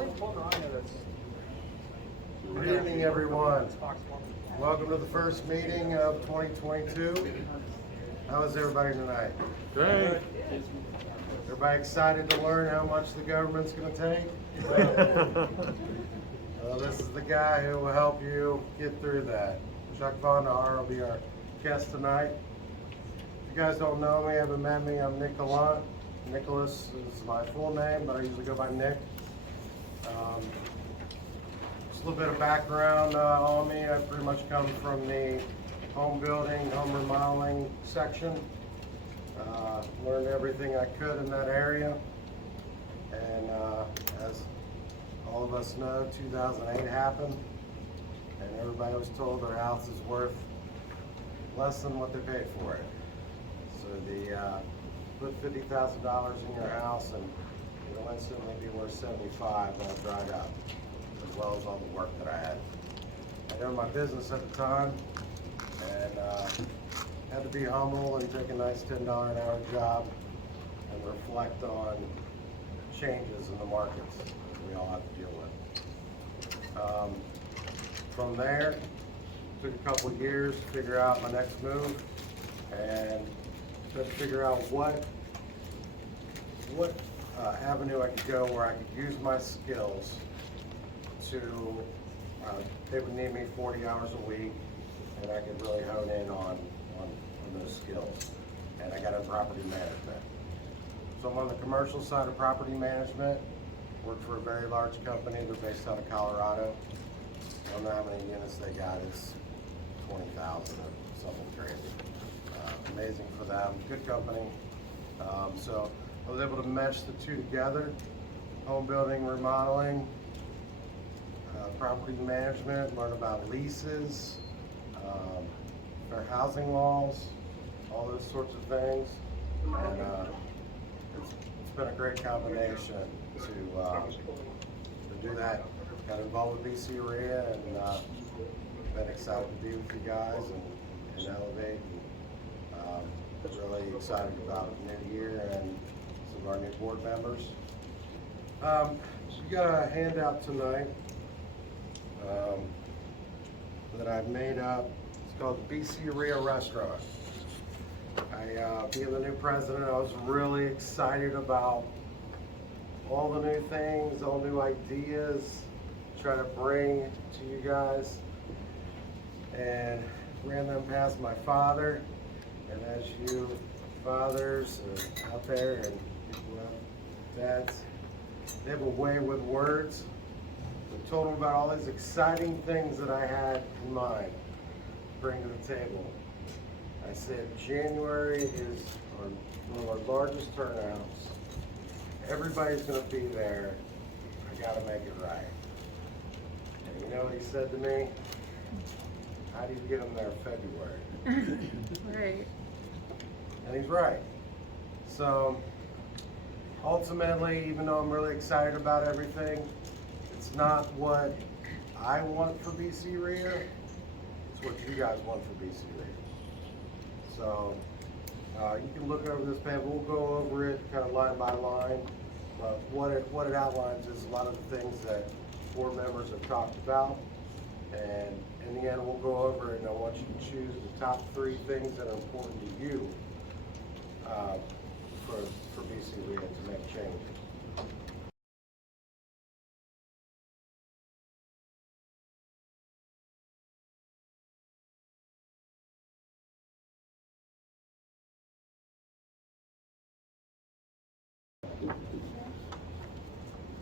Good evening, everyone. Welcome to the first meeting of 2022. How is everybody tonight? Great. Everybody excited to learn how much the government's going to take? Well, this is the guy who will help you get through that. Chuck Vonderhaar will be our guest tonight. If you guys don't know me, haven't met me, I'm Nick Gallant. Nicholas is my full name, but I usually go by Nick. Just a little bit of background on me. I pretty much come from the home building, home remodeling section. Learned everything I could in that area. And as all of us know, 2008 happened, and everybody was told their house is worth less than what they paid for it. So put $50,000 in your house and it'll instantly be worth 75 when it dried up, as well as all the work that I had. I owned my business at the time and had to be humble and take a nice $10 an hour job and reflect on changes in the markets that we all have to deal with. From there, took a couple of years to figure out my next move and to figure out what avenue I could go where I could use my skills to, they would need me 40 hours a week and I could really hone in on those skills. And I got into property management. So I'm on the commercial side of property management, work for a very large company. They're based out of Colorado. I don't know how many units they got. It's 20,000 or something crazy. Amazing for them, good company. So I was able to mesh the two together, home building, remodeling, property management, learn about leases, fair housing laws, all those sorts of things. And it's been a great combination to do that. Got involved with BCREIA and been excited to be with you guys and elevate. Really excited about the new year and some of our new board members. You got a handout tonight that I've made up. It's called the BCREIA Restaurant. Being the new president, I was really excited about all the new things, all new ideas, try to bring to you guys, and ran them past my father. And as you fathers are out there and people have dads, they have a way with words. I told them about all these exciting things that I had in mind to bring to the table. I said January is one of our largest turnouts. Everybody's going to be there. I got to make it right. And you know what he said to me? How do you get them there February? Right. And he's right. So ultimately, even though I'm really excited about everything, it's not what I want for BCREIA, it's what you guys want for BCREIA. So you can look over this pamphlet. We'll go over it kind of line by line, but what it outlines is a lot of the things that board members have talked about. And in the end, we'll go over it, and I want you to choose the top 3 things that are important to you for BCREIA to make change.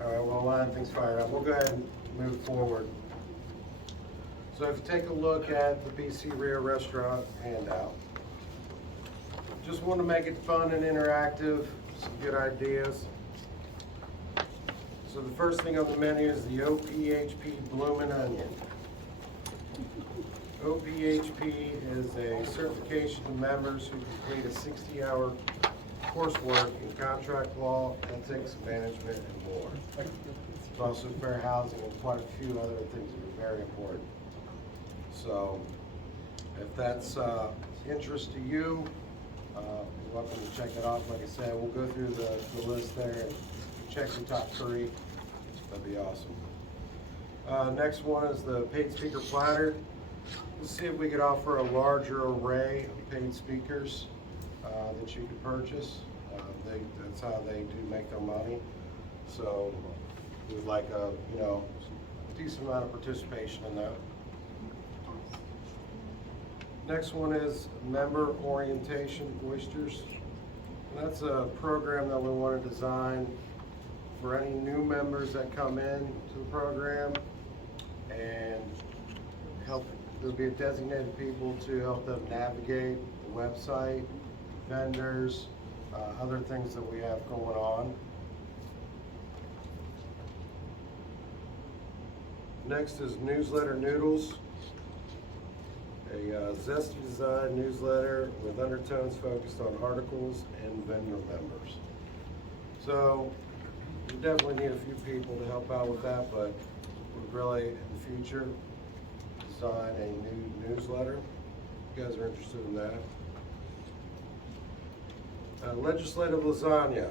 All right, well, a lot of things fired up. We'll go ahead and move forward. So if you take a look at the BCREIA Restaurant handout, just want to make it fun and interactive, some good ideas. So the first thing on the menu is the OPHP Bloomin' Onion. OPHP is a certification to members who complete a 60-hour coursework in contract law, ethics, management, and more. It's also fair housing and quite a few other things that are very important. So if that's interest to you, you're welcome to check it off. Like I said, we'll go through the list there and check the top 3. That'd be awesome. Next one is the paid speaker platter. Let's see if we could offer a larger array of paid speakers that you could purchase. That's how they do make their money. So we'd like a decent amount of participation in that. Next one is member orientation boosters. And that's a program that we want to design for any new members that come in to the program and help. There'll be designated people to help them navigate the website, vendors, other things that we have going on. Next is Newsletter Noodles, a zesty design newsletter with undertones focused on articles and vendor members. So we definitely need a few people to help out with that, but we'd really, in the future, design a new newsletter. If you guys are interested in that. Legislative lasagna.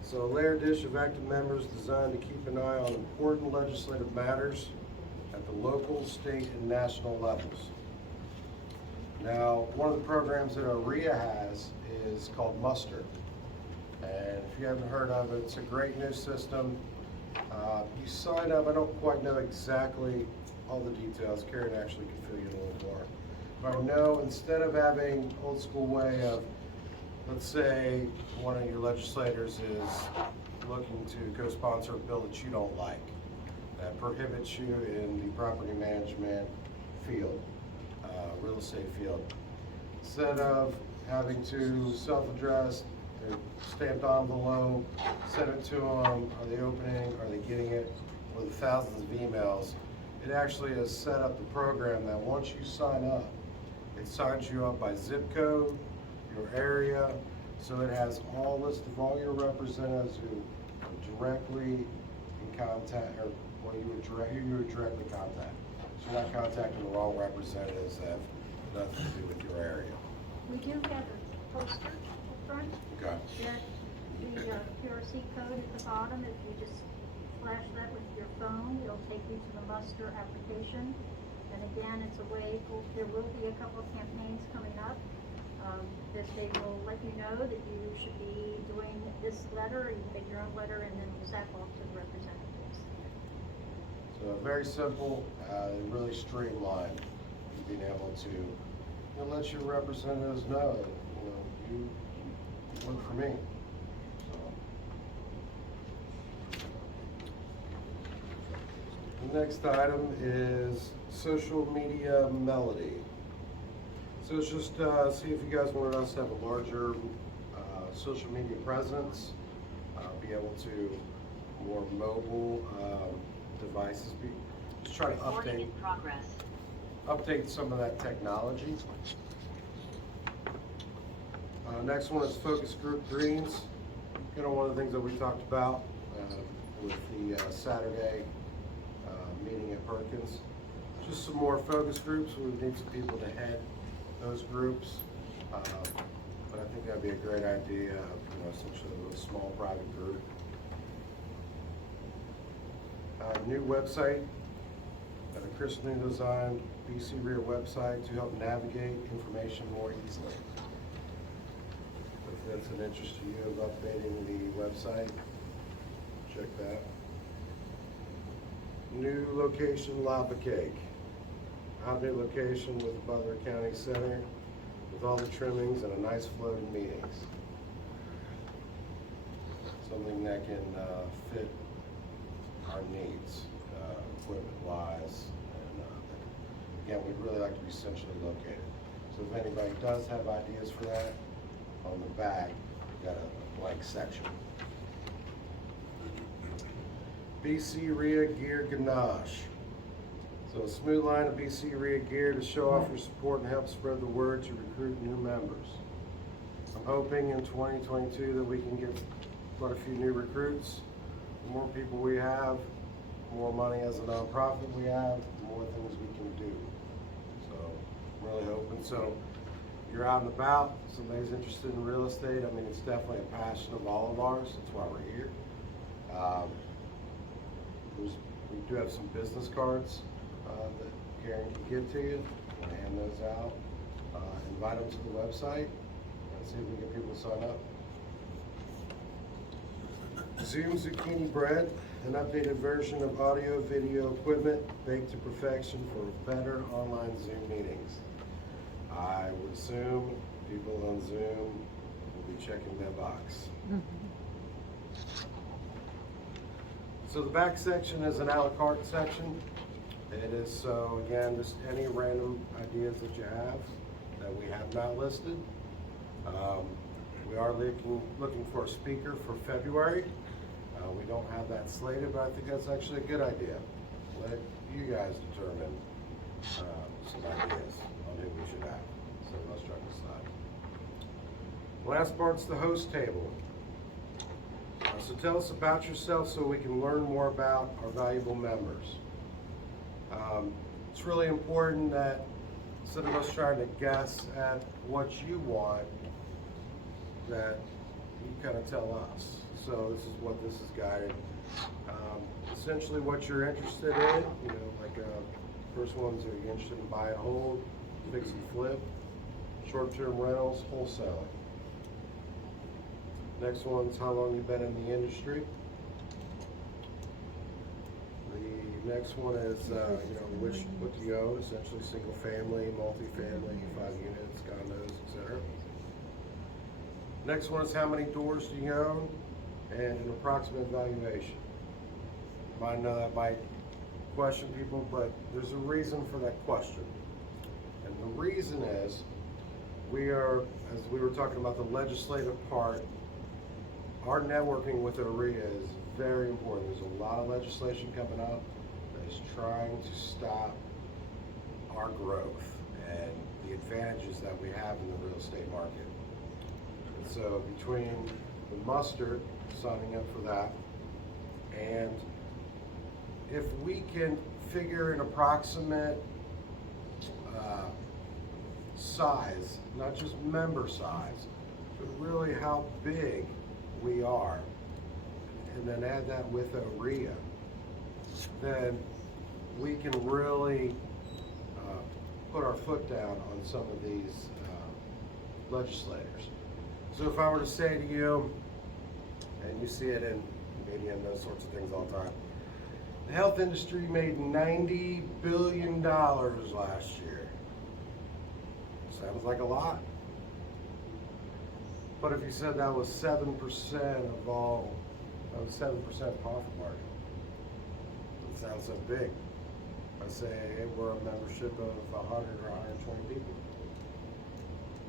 So a layered dish of active members designed to keep an eye on important legislative matters at the local, state, and national levels. Now, one of the programs that BCREIA has is called Muster. And if you haven't heard of it, it's a great new system. You sign up, I don't quite know exactly all the details. Karen actually can fill you in a little more. But I know instead of having old school way of, let's say one of your legislators is looking to co-sponsor a bill that you don't like, that prohibits you in the property management field, real estate field. Instead of having to self-address, stamped envelope, send it to them, are they opening, are they getting it, with thousands of emails, it actually has set up the program that once you sign up, it signs you up by zip code, your area, so it has all list of all your representatives who are directly in contact, or who you would directly contact. So you're not contacting the wrong representatives that have nothing to do with your area. We do have a poster up front. Okay. That the QRC code at the bottom, if you just flash that with your phone, it'll take you to the Muster application. And again, it's a way, there will be a couple of campaigns coming up that they will let you know that you should be doing this letter, or you can make your own letter and then zap off to the representatives. So very simple, and really streamlined, being able to let your representatives know that you work for me. The next item is social media melody. So it's just see if you guys wanted us to have a larger social media presence, be able to more mobile devices. Just try to update some of that technology. Next one is focus group greens. One of the things that we talked about with the Saturday meeting at Perkins. Just some more focus groups. We would need some people to head those groups. But I think that'd be a great idea, essentially a little small private group. New website, a Chris New designed BCREIA website to help navigate information more easily. If that's an interest to you of updating the website, check that. New location lava cake. Hot new location with Butler County Center with all the trimmings and a nice flow to meetings. Something that can fit our needs, equipment-wise, and again, we'd really like to be centrally located. So if anybody does have ideas for that, on the back, we got a blank section. BCREIA Gear Ganache. So a smooth line of BCREIA gear to show off your support and help spread the word to recruit new members. I'm hoping in 2022 that we can get quite a few new recruits. The more people we have, the more money as a nonprofit we have, the more things we can do. So I'm really hoping. So you're out and about, somebody's interested in real estate. I mean, it's definitely a passion of all of ours. That's why we're here. We do have some business cards that Karen can give to you. We'll hand those out. Invite them to the website and see if we can get people to sign up. Zoom zucchini bread, an updated version of audio video equipment baked to perfection for better online Zoom meetings. I would assume people on Zoom will be checking that box. So the back section is an a la carte section. It is, so again, just any random ideas that you have that we have not listed. We are looking for a speaker for February. We don't have that slated, but I think that's actually a good idea. Let you guys determine some ideas on who we should have. So let's try to decide. Last part's the host table. So tell us about yourself so we can learn more about our valuable members. It's really important that instead of us trying to guess at what you want, that you kind of tell us. So this is what this is guided. Essentially what you're interested in, you know, like first ones, are you interested in buy and hold, fix and flip, short-term rentals, wholesaling. Next one's how long you've been in the industry. The next one is, you know, what do you own? Essentially single family, multi-family, 5 units, condos, etc. Next one is how many doors do you own and an approximate valuation. I know that might question people, but there's a reason for that question. And the reason is we are, as we were talking about the legislative part, our networking with BCREIA is very important. There's a lot of legislation coming up that is trying to stop our growth and the advantages that we have in the real estate market. And so between the mustard, signing up for that, and if we can figure an approximate size, not just member size, but really how big we are, and then add that with BCREIA, then we can really put our foot down on some of these legislators. So if I were to say to you, and you see it in media and those sorts of things all the time, the health industry made $90 billion last year. Sounds like a lot. But if you said that was 7% of all, that was 7% profit margin. It sounds so big. I say hey, we're a membership of 100 or 120 people.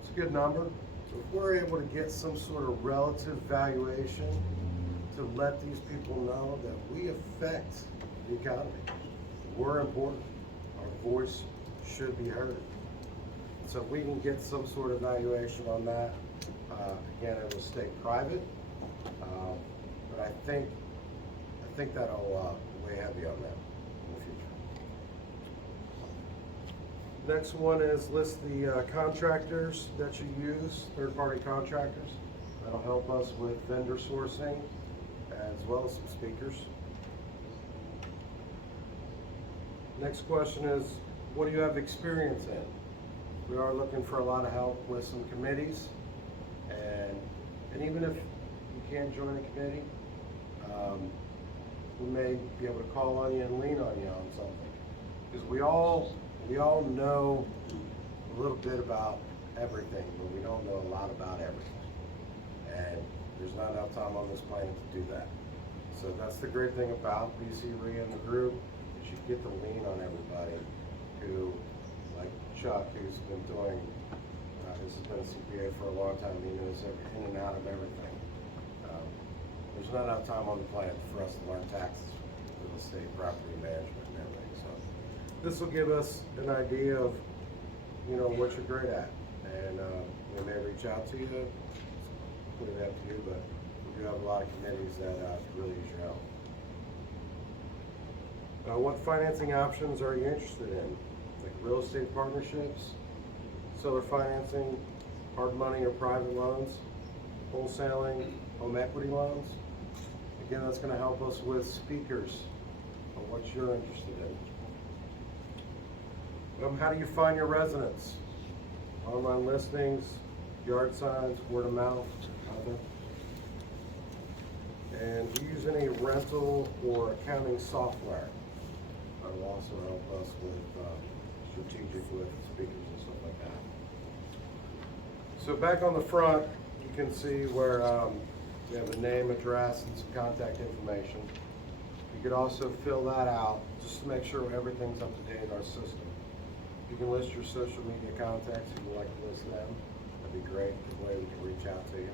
It's a good number. So if we're able to get some sort of relative valuation to let these people know that we affect the economy, we're important, our voice should be heard. So if we can get some sort of valuation on that, again, it will stay private, but I think that'll weigh heavy on that in the future. Next one is list the contractors that you use, third-party contractors. That'll help us with vendor sourcing as well as some speakers. Next question is, what do you have experience in? We are looking for a lot of help with some committees, and even if you can't join a committee, we may be able to call on you and lean on you on something, because we all know a little bit about everything, but we don't know a lot about everything, and there's not enough time on this planet to do that. So that's the great thing about BCREIA and the group, is you get to lean on everybody who, like Chuck, who's been doing, this has been a CPA for a long time, he knows in and out of everything. There's not enough time on the planet for us to learn taxes, real estate, property management, and everything. So this will give us an idea of, you know, what you're great at, and we may reach out to you. It's completely up to you, but we do have a lot of committees that really use your help. What financing options are you interested in? Like real estate partnerships, seller financing, hard money or private loans, wholesaling, home equity loans. Again, that's going to help us with speakers or what you're interested in. How do you find your residents? Online listings, yard signs, word of mouth, other. And do you use any rental or accounting software? That will also help us with strategic with speakers and stuff like that. So back on the front, you can see where we have a name, address, and some contact information. You could also fill that out just to make sure everything's up to date in our system. You can list your social media contacts if you'd like to list them. That'd be great. Good way we can reach out to you.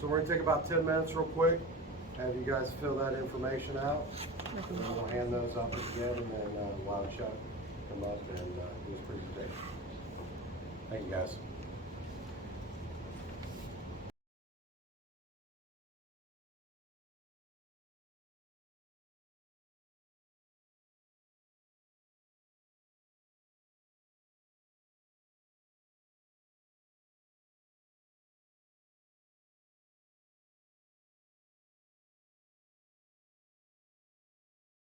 So we're gonna take about 10 minutes real quick, have you guys fill that information out. And then we'll hand those up again, and then Chuck come up and do his presentation. Thank you guys.